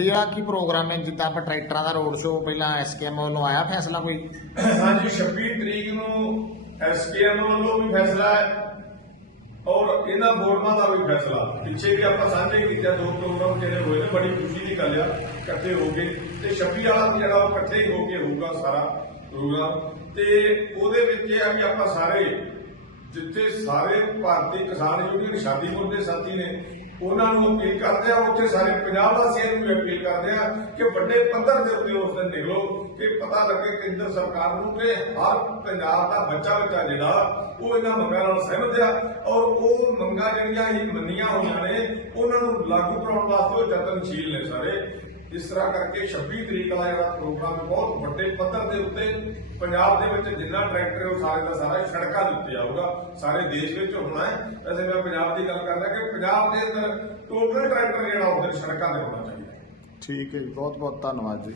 ਜਿਹੜਾ ਕੀ ਪ੍ਰੋਗਰਾਮ ਹੈ? ਜਿੱਦਾਂ ਆਪਾਂ ਟਰੈਕਟਰਾਂ ਦਾ ਰੋਡ ਸ਼ੋਅ ਪਹਿਲਾਂ ਐਸਕੇਐਮ ਵੱਲੋਂ ਆਇਆ ਫੈਸਲਾ ਕੋਈ? ਹਾਂਜੀ 26 ਤਰੀਕ ਨੂੰ ਐਸਕੇਐਮ ਵੱਲੋਂ ਵੀ ਫੈਸਲਾ ਹੈ ਔਰ ਇਹਨਾਂ ਬੋਰਡਾਂ ਦਾ ਵੀ ਫੈਸਲਾ। ਪਿੱਛੇ ਵੀ ਆਪਾਂ ਸਾਂਝੇ ਕੀਤੇ ਦੋ ਪ੍ਰੋਗਰਾਮ ਜਿਹੜੇ ਹੋਏ ਨੇ, ਬੜੀ ਖੁਸ਼ੀ ਦੀ ਗੱਲ ਆ, ਇਕੱਠੇ ਹੋ ਕੇ। ਤੇ 26 ਵਾਲਾ ਵੀ ਜਿਹੜਾ ਉਹ ਇਕੱਠੇ ਹੋ ਕੇ ਹੋਊਗਾ ਸਾਰਾ ਪ੍ਰੋਗਰਾਮ ਤੇ ਉਹਦੇ ਵਿੱਚ ਇਹ ਆ ਵੀ ਆਪਾਂ ਸਾਰੇ ਜਿੱਥੇ ਸਾਰੇ ਭਾਰਤੀ ਕਿਸਾਨ ਯੂਨੀਅਨ ਸ਼ਾਦੀਪੁਰ ਦੇ ਸਾਥੀ ਨੇ, ਉਹਨਾਂ ਨੂੰ ਅਪੀਲ ਕਰਦੇ ਆ, ਉੱਥੇ ਸਾਰੇ ਪੰਜਾਬ ਵਾਸੀਆਂ ਨੂੰ ਵੀ ਅਪੀਲ ਕਰਦੇ ਆ ਕਿ ਵੱਡੇ ਪੱਧਰ ਦੇ ਉੱਤੇ ਉਸ ਦਿਨ ਨਿਕਲੋ, ਕਿ ਪਤਾ ਲੱਗੇ ਕੇਂਦਰ ਸਰਕਾਰ ਨੂੰ ਕਿ ਹਰ ਪੰਜਾਬ ਦਾ ਬੱਚਾ ਬੱਚਾ ਜਿਹੜਾ, ਉਹ ਇਹਨਾਂ ਮੰਗਾਂ ਨਾਲ ਸਹਿਮਤ ਆ ਔਰ ਉਹ ਮੰਗਾਂ ਜਿਹੜੀਆਂ ਹੀ ਮੰਨੀਆਂ ਹੋਈਆਂ ਨੇ, ਉਹਨਾਂ ਨੂੰ ਲਾਗੂ ਕਰਾਉਣ ਵਾਸਤੇ ਉਹ ਯਤਨਸ਼ੀਲ ਨੇ ਸਾਰੇ। ਇਸ ਤਰ੍ਹਾਂ ਕਰਕੇ 26 ਤਰੀਕ ਵਾਲਾ ਜਿਹੜਾ ਪ੍ਰੋਗਰਾਮ ਬਹੁਤ ਵੱਡੇ ਪੱਧਰ ਦੇ ਉੱਤੇ ਪੰਜਾਬ ਦੇ ਵਿੱਚ ਜਿੰਨਾ ਟਰੈਕਟਰ ਉਹ ਸਾਰੇ ਦਾ ਸਾਰਾ ਸੜਕਾਂ ਦੇ ਉੱਤੇ ਆਊਗਾ। ਸਾਰੇ ਦੇਸ਼ ਵਿੱਚ ਹੋਣਾ ਹੈ। ਵੈਸੇ ਮੈਂ ਪੰਜਾਬ ਦੀ ਗੱਲ ਕਰਦਾ ਕਿ ਪੰਜਾਬ ਦੇ ਅੰਦਰ ਟੋਟਲ ਟਰੈਕਟਰ ਜਿਹੜਾ, ਉਹ ਸੜਕਾਂ ਤੇ ਹੋਣਾ ਚਾਹੀਦਾ ਠੀਕ ਹੈ ਜੀ ਬਹੁਤ ਬਹੁਤ ਧੰਨਵਾਦ ਜੀ।